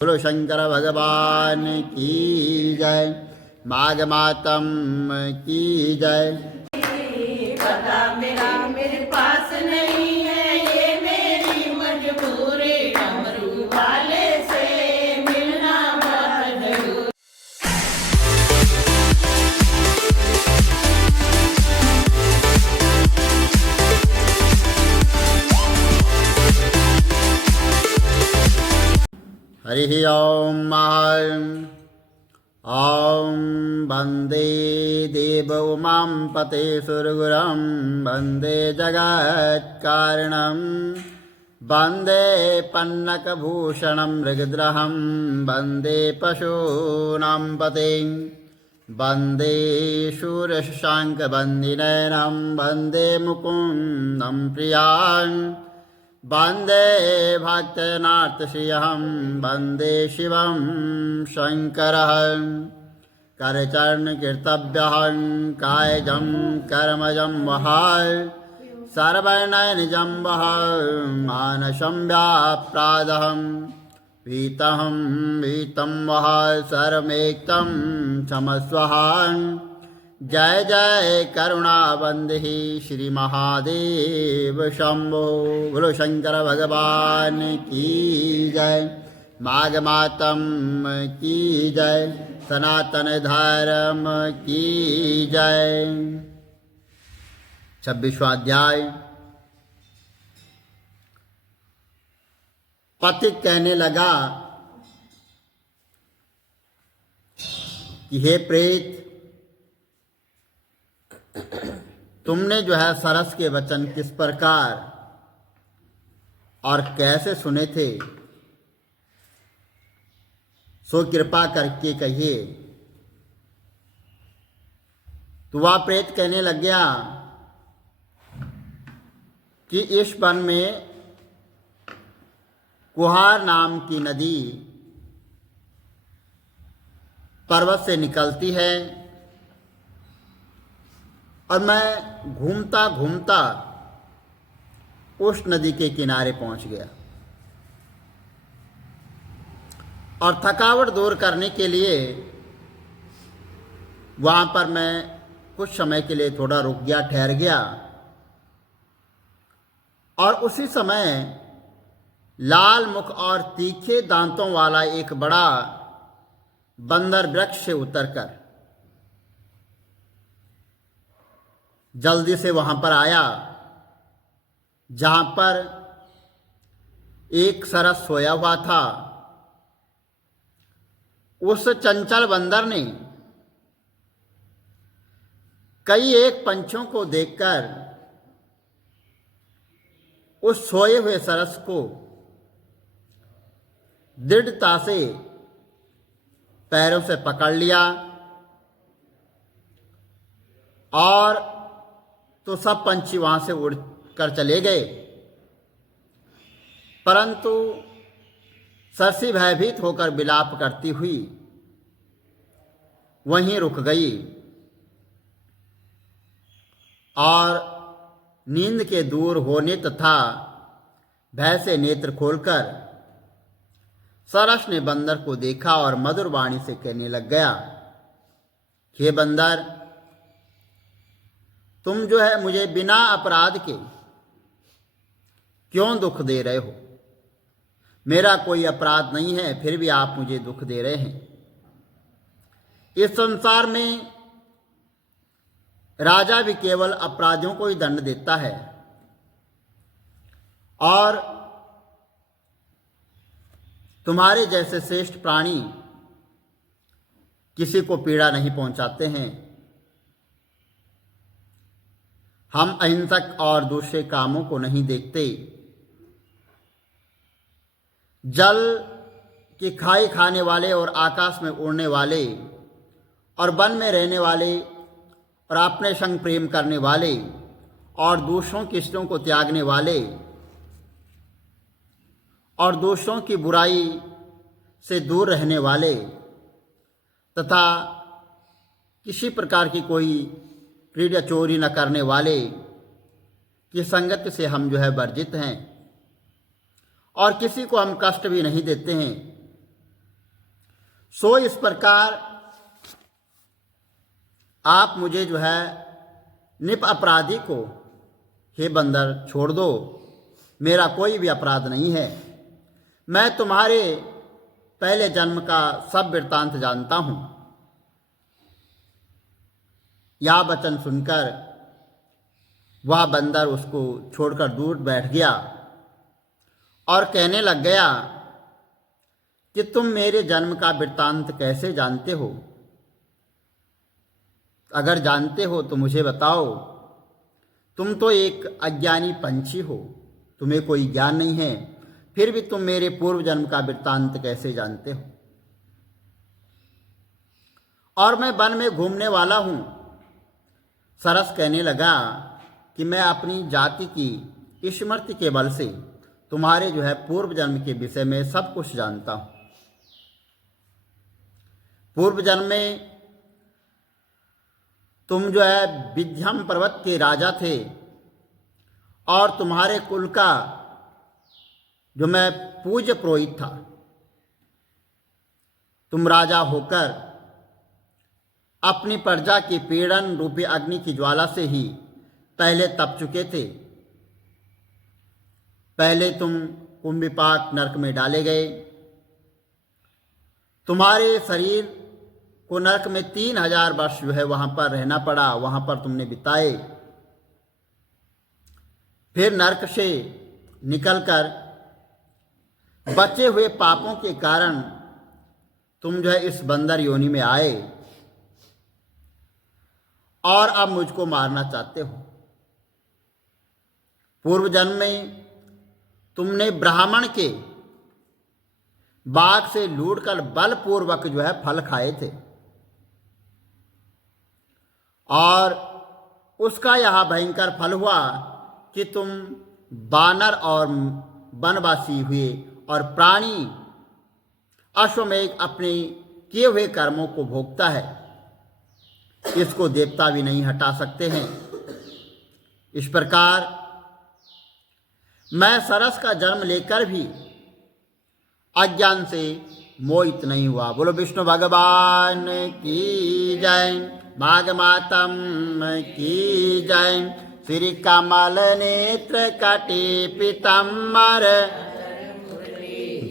बोलो शंकर भगवान की जय। माघ मातम की जय। पता मेरा मेरे पास नहीं है, ये मेरी मजबूरी, डमरू वाले से मिलना बहुत जरूरी। हरि ओम ॐ वन्दे देव उमां पते सुरगुरं वन्दे जगत्कारणं वन्दे पन्नकभूषणं मृगद्रहं वन्दे पशूनां पतिं वन्दे शूरशशाङ्कवन्दिनयनं वन्दे मुकुन्दं प्रियान् वन्दे भक्तनाथश्रियं वन्दे शिवं शङ्करं करचरणकीर्तव्यं कायजं कर्मजं वहाय सर्वनयनजं वहाय मानसं व्याप्रादहं वीतं वहाय सर्वमेकं क्षमस्वहान् जय जय करुणाबंधि श्री महादेव शंभो। बोलो शंकर भगवान की जय। माघ मातम की जय। सनातन धर्म की जय। 26वां अध्याय। पथिक कहने लगा कि हे प्रेत, तुमने जो है सरस के वचन किस प्रकार और कैसे सुने थे, सो कृपा करके कहिए। तो वह प्रेत कहने लग गया कि इस वन में कुहार नाम की नदी पर्वत से निकलती है और मैं घूमता घूमता उस नदी के किनारे पहुंच गया और थकावट दूर करने के लिए वहां पर मैं कुछ समय के लिए थोड़ा रुक गया, ठहर गया। और उसी समय लाल मुख और तीखे दांतों वाला एक बड़ा बंदर वृक्ष से उतरकर जल्दी से वहां पर आया जहां पर एक सरस सोया हुआ था। उस चंचल बंदर ने कई एक पंछियों को देखकर उस सोए हुए सरस को दृढ़ता से पैरों से पकड़ लिया और तो सब पंछी वहां से उड़ कर चले गए, परंतु सरसी भयभीत होकर विलाप करती हुई वहीं रुक गई और नींद के दूर होने तथा भय से नेत्र खोलकर सरस ने बंदर को देखा और मधुर वाणी से कहने लग गया, हे बंदर, तुम जो है मुझे बिना अपराध के क्यों दुख दे रहे हो? मेरा कोई अपराध नहीं है, फिर भी आप मुझे दुख दे रहे हैं। इस संसार में राजा भी केवल अपराधियों को ही दंड देता है और तुम्हारे जैसे श्रेष्ठ प्राणी किसी को पीड़ा नहीं पहुंचाते हैं। हम अहिंसक और दूसरे कामों को नहीं देखते। जल की खाई खाने वाले और आकाश में उड़ने वाले और वन में रहने वाले और अपने संग प्रेम करने वाले और दूसरों की इष्टों को त्यागने वाले और दूसरों की बुराई से दूर रहने वाले तथा किसी प्रकार की कोई क्रीड़ा चोरी न करने वाले की संगत से हम जो है वर्जित हैं और किसी को हम कष्ट भी नहीं देते हैं। सो इस प्रकार आप मुझे जो है निप अपराधी को, हे बंदर छोड़ दो, मेरा कोई भी अपराध नहीं है। मैं तुम्हारे पहले जन्म का सब वृत्तांत जानता हूं। यह वचन सुनकर वह बंदर उसको छोड़कर दूर बैठ गया और कहने लग गया कि तुम मेरे जन्म का वृत्तांत कैसे जानते हो? अगर जानते हो तो मुझे बताओ। तुम तो एक अज्ञानी पंछी हो, तुम्हें कोई ज्ञान नहीं है, फिर भी तुम मेरे पूर्व जन्म का वृत्तांत कैसे जानते हो? और मैं वन में घूमने वाला हूं। सरस कहने लगा कि मैं अपनी जाति की स्मृति के बल से तुम्हारे जो है पूर्व जन्म के विषय में सब कुछ जानता हूं। पूर्व जन्म में तुम जो है विंध्यम पर्वत के राजा थे और तुम्हारे कुल का जो मैं पूज्य पुरोहित था। तुम राजा होकर अपनी प्रजा की पीड़न रूपी अग्नि की ज्वाला से ही पहले तप चुके थे। पहले तुम कुंभिपाक नरक में डाले गए। तुम्हारे शरीर को नरक में 3000 वर्ष जो है वहां पर रहना पड़ा, वहां पर तुमने बिताए। फिर नरक से निकलकर बचे हुए पापों के कारण तुम जो है इस बंदर योनि में आए और अब मुझको मारना चाहते हो। पूर्व जन्म में तुमने ब्राह्मण के बाग से लूटकर बलपूर्वक जो है फल खाए थे और उसका यह भयंकर फल हुआ कि तुम बानर और वनवासी हुए और प्राणी अश्वमेध अपने किए हुए कर्मों को भोगता है। इसको देवता भी नहीं हटा सकते हैं। इस प्रकार मैं सरस का जन्म लेकर भी अज्ञान से मोहित नहीं हुआ। बोलो विष्णु भगवान की जय, भागमातम की जय। श्री कमल नेत्र कटी पीतम्बर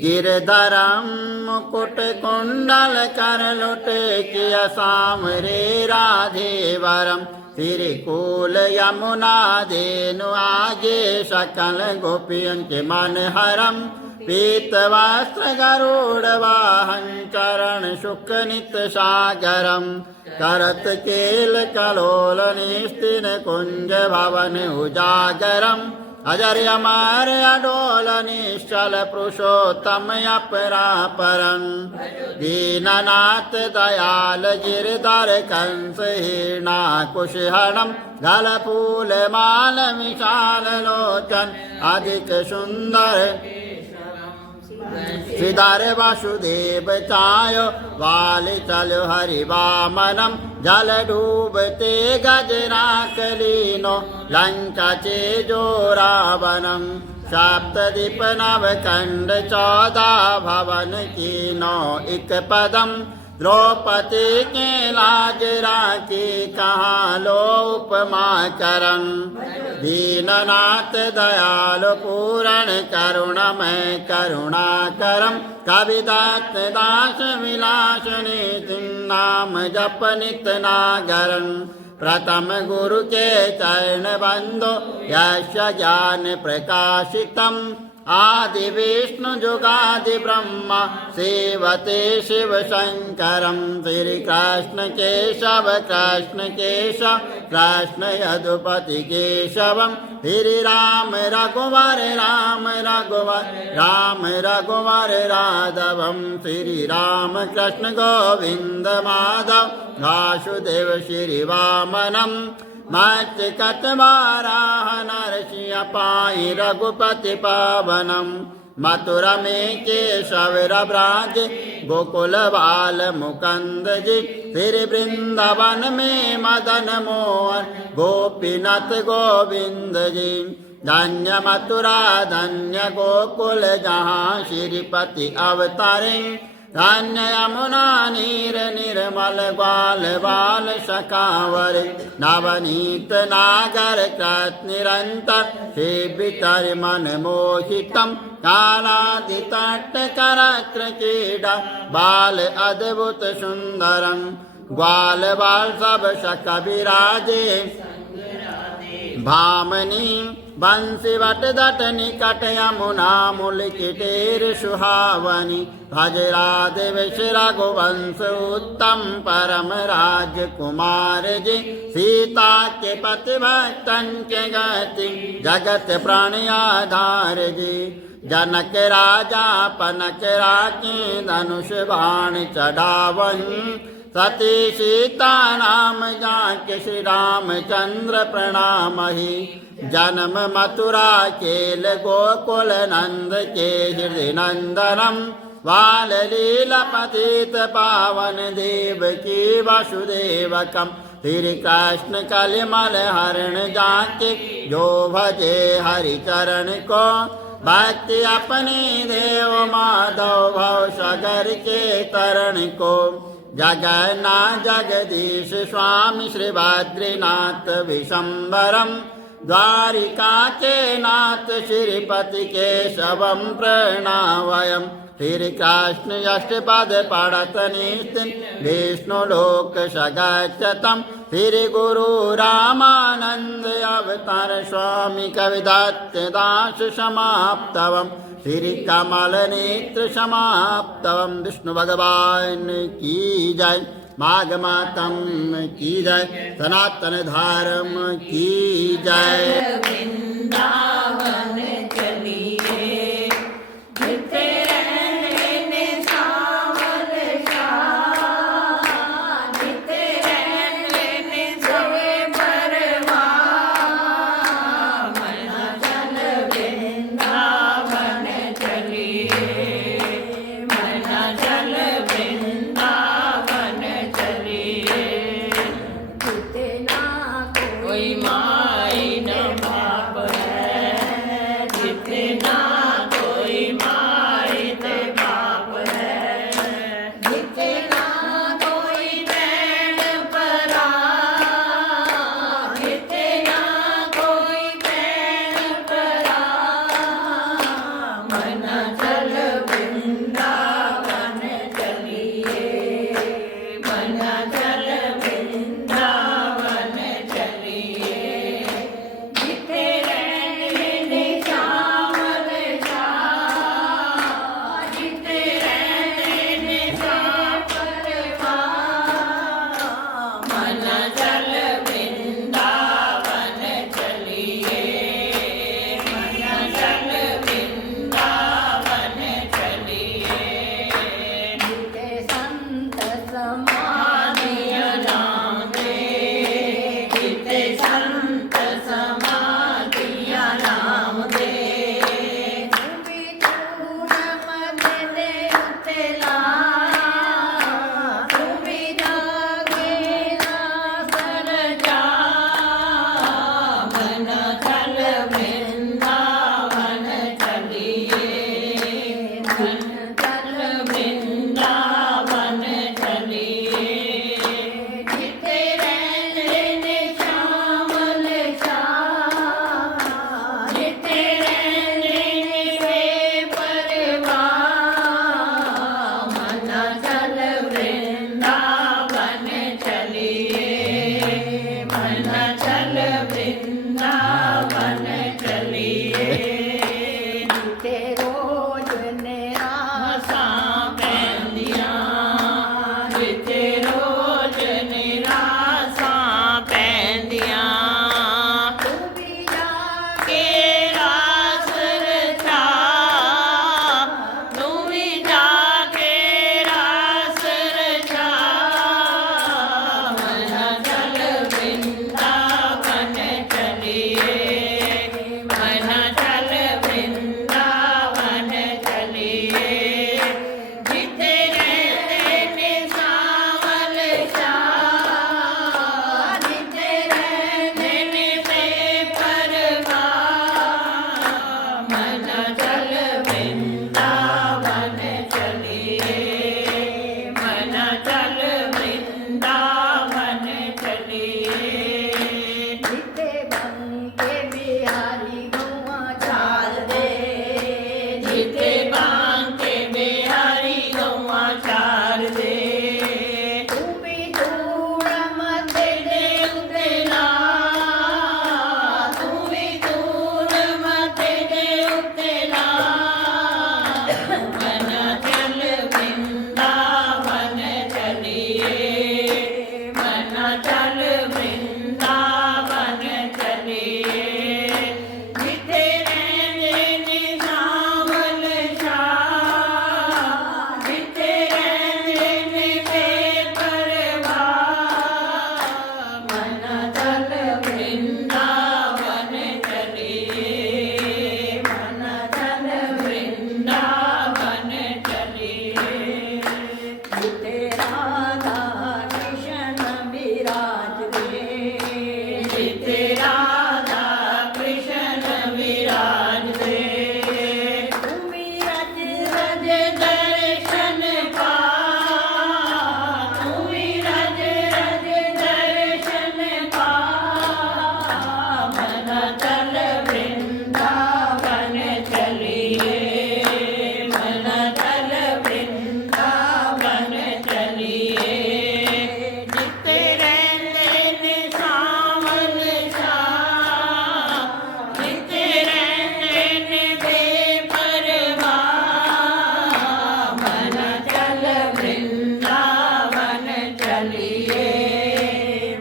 गिरधरम मुकुट कुंडल कर लुट किया सामरे राधे वरम। श्री कूल यमुना देनु आगे सकल गोपियन के मन हरम। पीत वस्त्र गरुड़ वाहन चरण शुक नित सागरम। करत केल कलोल निस्तिन कुंज भवन उजागरम। अजर अमर अडोल निश्चल पुरुषोत्तम अपरापरं। दीननाथ दयाल गिरधर कंस हीर्णाकुशहरणं। गलफूल माल विशाल लोचन अधिक सुंदर। श्रीधर वासुदेव चायो वाली चलो हरि वामनम। जल डूबते गजराक लीनो लंका चेजो रावणम। सप्तदीप नवखंड 14 भवन कीनो एक पदम। द्रौपदी के लाज राखी कहाँ लो उपमा करन। दीननाथ दयालु पूरण करुणमय करुणा करम। कविदास दास विलासने नाम जप नित नागरन। प्रथम गुरु के चरण बंदो यश ज्ञान प्रकाशितम। आदि विष्णु जुगादि ब्रह्मा सेवते शिव शंकरम। श्री कृष्ण केशव कृष्ण केशव कृष्ण यदुपति केशवम। श्री राम रघुवर राम रघुवर राम रघुवर राघवम। श्री राम कृष्ण गोविंद माधव वासुदेव श्री वामनम। मत्स्य कटवाराह नरसिंह पाई रघुपति पावनम। मथुरा में केशव ब्राज गोकुल बाल मुकुंद जी। श्री वृंदावन में मदन मोहन गोपीनाथ गोविंद जी। धन्य मथुरा धन्य गोकुल जहाँ श्रीपति अवतारे। धन्य यमुना नीर निर्मल ग्वाल बाल शकावर नवनीत नागर कृत निरंतर सेवितर मन मोहितम कालादितट करत्र क्रीडा बाल अद्भुत सुंदरम ग्वाल बाल सब शक विराजे भामनी बंसी वट दट निकट यमुना मूल किटेर सुहावनी भज राधे विश रघुवंश उत्तम परम राजकुमार जी सीता के पति भक्तन के गति जगत प्राण आधार जी जनक राजा पनक राखी धनुष बाण चढ़ावन सती सीता नाम जाके श्री रामचंद्र प्रणामहि जन्म मथुरा केल गोकुल नंद के हृदय नंदनम बाल लीला पतित पावन देव की वसुदेवकम श्री कृष्ण कलिमल हरण जाके जो भजे हरि चरण को भक्ति अपनी देव माधव भव सागर के तरण को जगन्नाथ जगदीश स्वामी श्री बद्रीनाथ विशंबरम द्वारिका के नाथ श्रीपति केशवम प्रणावयम श्री कृष्ण अष्टपद पढ़त निस्तिन विष्णु लोक सगच्छतम श्री गुरु रामानंद अवतार स्वामी कविदत्त दास समाप्तवम श्री कमल नेत्र समाप्तवम विष्णु भगवान की जय माघ मातम की जय सनातन धर्म की जय वृंदावन चलिए जिते रहने सावन शाह जिते रहने सवे परवा मना चल वृंदावन चलिए मना चल वृंदावन चलिए जितना कोई माई न बाप है जिते राधा कृष्ण विराज रे जिते राधा कृष्ण विराज रे तुमी रज रज दर्शन पा तुमी रज रज दर्शन पा मन चल वृंदावन चलिए मन चल वृंदावन चलिए जिते रहंदे ने सावन शाह जिते रहंदे ने बेपरवाह मन चल वृंदावन चलिए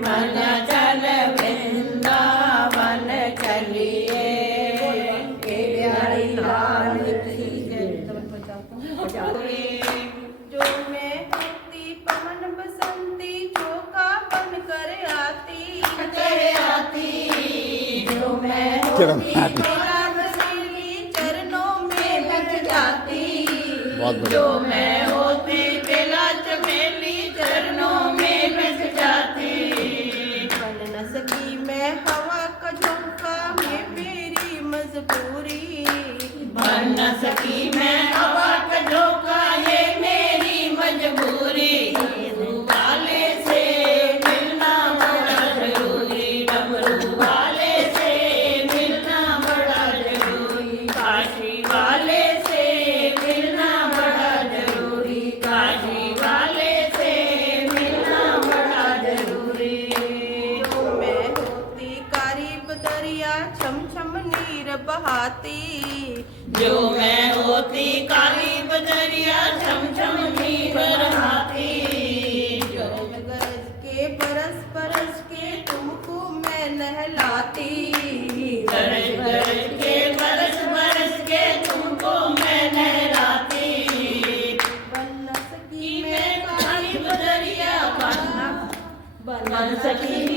मन चल वृंदावन चलिए प्यारी लाल की जो मैं होती पवन बसंती चौका बन कर आती तेरे आती जो मैं चरण होती आती। मेरा बसेली चरणों में लग जाती बहुत बढ़िया। जो मैं होती बेला चमेली चरणों में लग जाती बन न सकी मैं हवा का झोंका ये मेरी मजबूरी बन न सकी मैं हवा का झोंका ये मेरी मजबूरी डमरू वाले से मिलना बड़ा जरूरी डमरू वाले से मिलना बड़ा जरूरी काशी वाले से मिलना बड़ा जरूरी काशी वाले से मिलना बड़ा जरूरी जो मैं होती कारीब दरिया छम छम नीर बहाती जो मैं होती काली बदरिया छम छम नीर बहाती जो गरज के बरस के तुमको मैं नहलाती गरज गरज के बरस के तुमको मैं नहलाती बन न सकी मैं काली बदरिया बन सकी